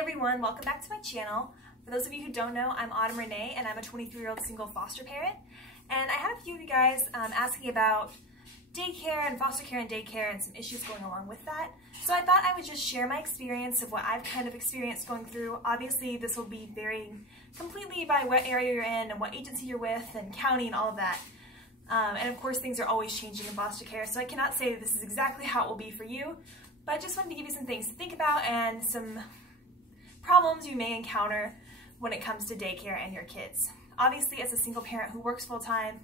everyone, welcome back to my channel. For those of you who don't know, I'm Autumn Renee and I'm a 23-year-old single foster parent. And I had a few of you guys asking about daycare and foster care and daycare and some issues going along with that. So I thought I would just share my experience of what I've kind of experienced going through. Obviously this will be varying completely by what area you're in and what agency you're with and county and all of that. And of course things are always changing in foster care, so I cannot say that this is exactly how it will be for you, but I just wanted to give you some things to think about and some problems you may encounter when it comes to daycare and your kids. Obviously, as a single parent who works full-time,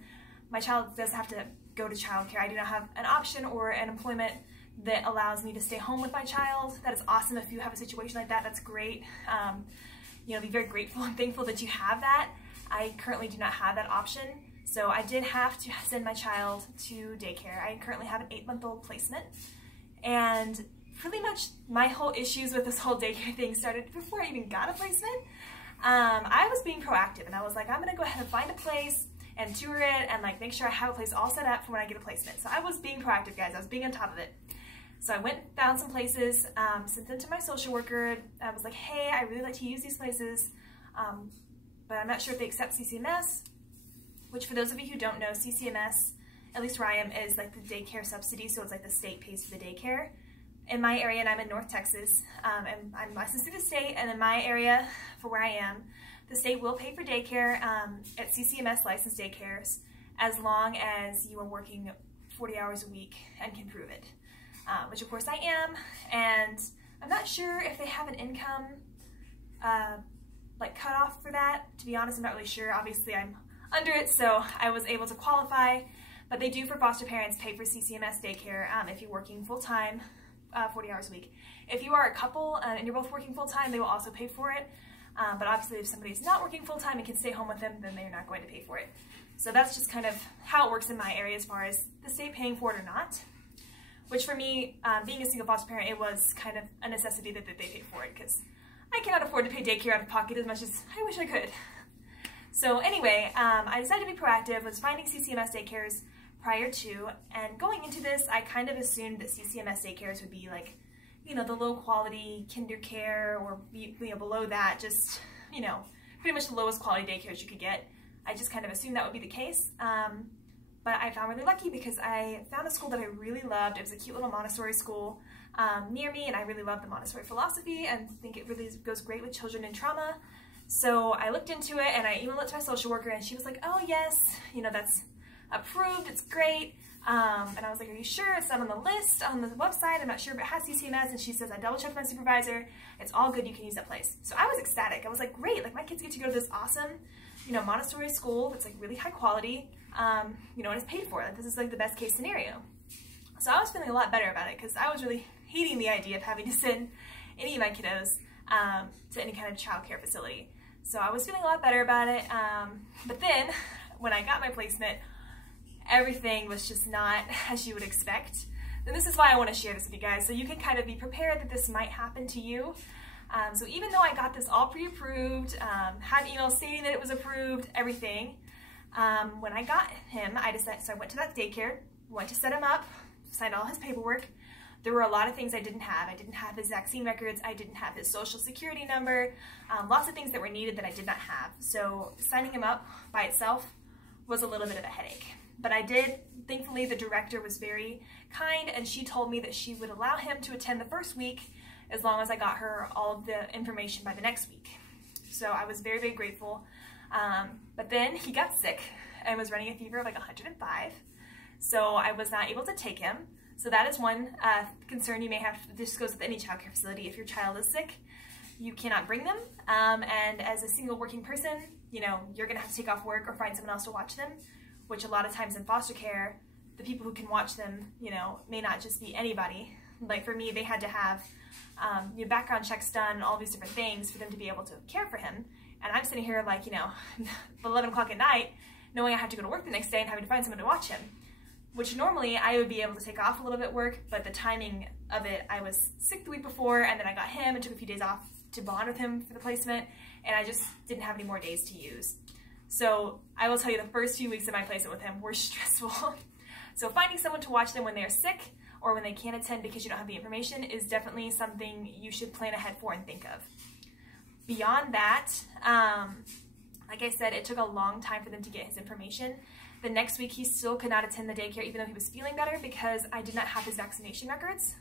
my child does have to go to childcare. I do not have an option or an employment that allows me to stay home with my child. That is awesome. If you have a situation like that, that's great. Be very grateful and thankful that you have that. I currently do not have that option, so I did have to send my child to daycare. I currently have an 8-month-old placement, and pretty much my whole issues with this whole daycare thing started before I even got a placement. I was being proactive and I was like, I'm gonna go ahead and find a place and tour it and like make sure I have a place all set up for when I get a placement. So I was being proactive, guys. I was being on top of it. So I went and found some places, sent them to my social worker. I was like, hey, I really like to use these places, but I'm not sure if they accept CCMS, which for those of you who don't know, CCMS, at least where I am, is like the daycare subsidy. So it's like the state pays for the daycare. In my area, and I'm in North Texas, and I'm licensed through the state, and in my area, for where I am, the state will pay for daycare at CCMS licensed daycares as long as you are working 40 hours a week and can prove it, which of course I am, and I'm not sure if they have an income like cutoff for that. To be honest, I'm not really sure. Obviously, I'm under it, so I was able to qualify, but they do for foster parents pay for CCMS daycare if you're working full-time, 40 hours a week. If you are a couple and you're both working full-time, they will also pay for it. But obviously if somebody's not working full-time and can stay home with them, then they're not going to pay for it. So that's just kind of how it works in my area as far as the state paying for it or not. Which for me, being a single foster parent, it was kind of a necessity that they paid for it because I cannot afford to pay daycare out of pocket as much as I wish I could. So anyway, I decided to be proactive, was finding CCMS daycares prior to, and going into this, I kind of assumed that CCMS daycares would be like, the low quality kinder care or below that, just, pretty much the lowest quality daycares you could get. I just kind of assumed that would be the case, but I found really lucky because I found a school that I really loved. It was a cute little Montessori school near me, and I really love the Montessori philosophy and think it really goes great with children in trauma. So I looked into it and I emailed it to my social worker, and she was like, oh yes, that's approved, it's great. And I was like, are you sure? It's not on the list on the website, I'm not sure if it has CCMS. And she says, I double checked with my supervisor, it's all good, you can use that place. So I was ecstatic. I was like, great, like my kids get to go to this awesome, Montessori school that's like really high quality, and it's paid for. Like, this is like the best case scenario. So I was feeling a lot better about it because I was really hating the idea of having to send any of my kiddos to any kind of childcare facility. So I was feeling a lot better about it. But then when I got my placement, everything was just not as you would expect. And this is why I want to share this with you guys, so you can kind of be prepared that this might happen to you. So even though I got this all pre-approved, had emails stating that it was approved, everything, when I got him, I decided, so I went to that daycare, went to set him up, signed all his paperwork. There were a lot of things I didn't have. I didn't have his vaccine records, I didn't have his social security number, lots of things that were needed that I did not have. So signing him up by itself was a little bit of a headache. But I did, thankfully the director was very kind, and she told me that she would allow him to attend the first week as long as I got her all of the information by the next week. So I was very, very grateful. But then he got sick and was running a fever of like 105. So I was not able to take him. So that is one concern you may have. This goes with any childcare facility. If your child is sick, you cannot bring them. And as a single working person, you're gonna have to take off work or find someone else to watch them, which a lot of times in foster care, the people who can watch them, may not just be anybody. Like for me, they had to have background checks done, all these different things for them to be able to care for him. And I'm sitting here like, 11 o'clock at night, knowing I have to go to work the next day and having to find someone to watch him, which normally I would be able to take off a little bit work, but the timing of it, I was sick the week before, and then I got him and took a few days off to bond with him for the placement, and I just didn't have any more days to use. So I will tell you, the first few weeks of my placement with him were stressful. So finding someone to watch them when they're sick or when they can't attend because you don't have the information is definitely something you should plan ahead for and think of. Beyond that, like I said, it took a long time for them to get his information. The next week, he still could not attend the daycare even though he was feeling better because I did not have his vaccination records.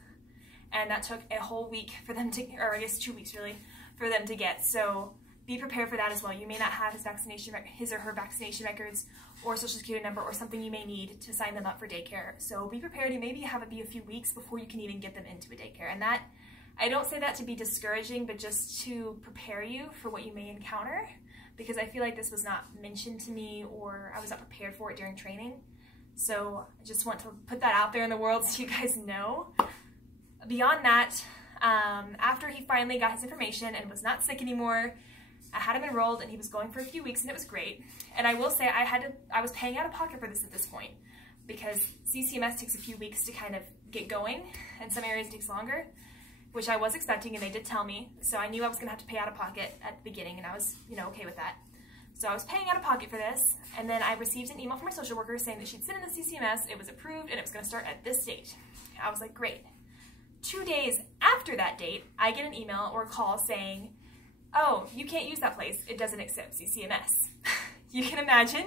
And that took a whole week for them to, or I guess 2 weeks really, for them to get. So be prepared for that as well. You may not have his or her vaccination records or social security number or something you may need to sign them up for daycare. So be prepared. You maybe have it be a few weeks before you can even get them into a daycare. And that, I don't say that to be discouraging, but just to prepare you for what you may encounter, because I feel like this was not mentioned to me or I was not prepared for it during training. So I just want to put that out there in the world so you guys know. Beyond that, after he finally got his information and was not sick anymore, I had him enrolled and he was going for a few weeks and it was great. And I will say I was paying out of pocket for this at this point because CCMS takes a few weeks to kind of get going and some areas it takes longer, which I was expecting and they did tell me. So I knew I was gonna have to pay out of pocket at the beginning and I was, okay with that. So I was paying out of pocket for this and then I received an email from my social worker saying that she'd sent in the CCMS, it was approved and it was gonna start at this date. I was like, great. 2 days after that date, I get an email or a call saying, oh, you can't use that place. It doesn't accept CCMS. You can imagine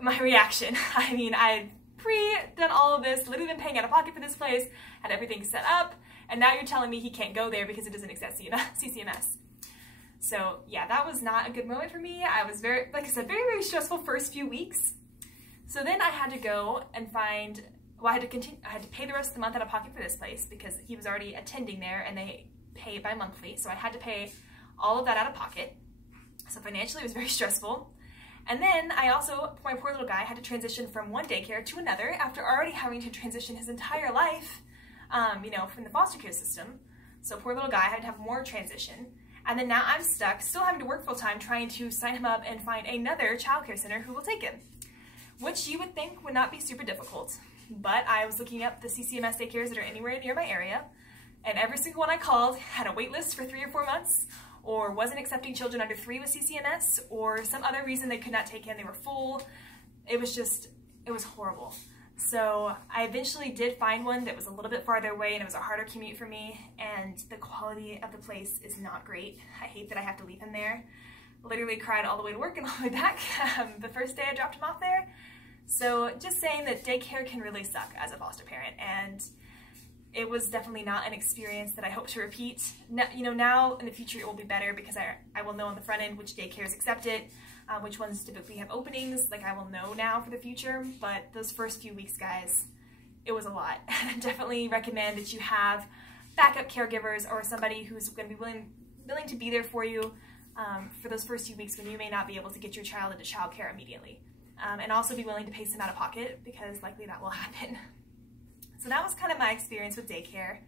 my reaction. I mean, I'd pre-done all of this, literally been paying out of pocket for this place, had everything set up, and now you're telling me he can't go there because it doesn't accept CCMS. So yeah, that was not a good moment for me. I was very, like I said, very, very stressful first few weeks. So then I had to go and find, well, I had to pay the rest of the month out of pocket for this place because he was already attending there and they pay bi-monthly. So I had to pay all of that out of pocket. So financially it was very stressful. And then I also, my poor little guy, had to transition from one daycare to another after already having to transition his entire life, from the foster care system. So poor little guy had to have more transition. And then now I'm stuck, still having to work full time, trying to sign him up and find another childcare center who will take him, which you would think would not be super difficult. But I was looking up the CCMS daycares that are anywhere near my area, and every single one I called had a wait list for 3 or 4 months, or wasn't accepting children under 3 with CCMS, or some other reason they could not take in, they were full. It was horrible. So I eventually did find one that was a little bit farther away and it was a harder commute for me, and the quality of the place is not great. I hate that I have to leave him there. Literally cried all the way to work and all the way back the first day I dropped him off there. So just saying that daycare can really suck as a foster parent, and it was definitely not an experience that I hope to repeat. Now in the future it will be better because I will know on the front end which daycares accept it, which ones typically have openings, like I will know now for the future. But those first few weeks, guys, it was a lot. I definitely recommend that you have backup caregivers or somebody who's going to be willing to be there for you for those first few weeks when you may not be able to get your child into childcare immediately. And also be willing to pay some out of pocket because likely that will happen. So that was kind of my experience with daycare.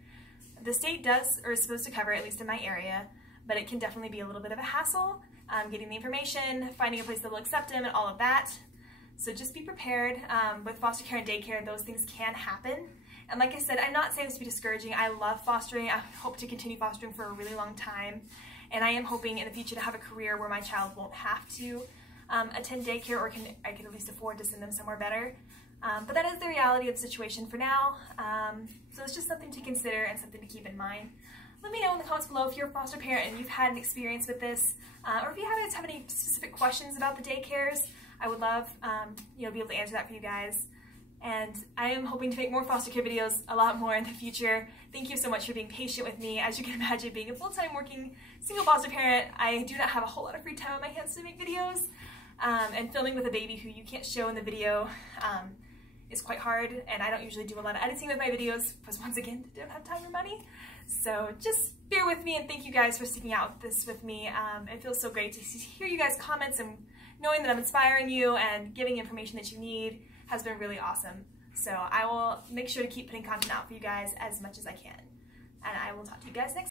The state does, or is supposed to cover, at least in my area, but it can definitely be a little bit of a hassle, getting the information, finding a place that will accept them, and all of that. So just be prepared. With foster care and daycare, those things can happen. And like I said, I'm not saying this to be discouraging. I love fostering. I hope to continue fostering for a really long time. And I am hoping in the future to have a career where my child won't have to attend daycare, or I can at least afford to send them somewhere better. But that is the reality of the situation for now. So it's just something to consider and something to keep in mind. Let me know in the comments below if you're a foster parent and you've had an experience with this, or if you guys have any specific questions about the daycares. I would love be able to answer that for you guys. And I am hoping to make more foster care videos a lot more in the future. Thank you so much for being patient with me. As you can imagine, being a full-time working single foster parent, I do not have a whole lot of free time on my hands to make videos. And filming with a baby who you can't show in the video is quite hard, and I don't usually do a lot of editing with my videos because once again, I don't have time or money. So just bear with me, and thank you guys for sticking out with this with me. It feels so great to hear you guys' comments, and knowing that I'm inspiring you and giving information that you need has been really awesome. So I will make sure to keep putting content out for you guys as much as I can. And I will talk to you guys next time.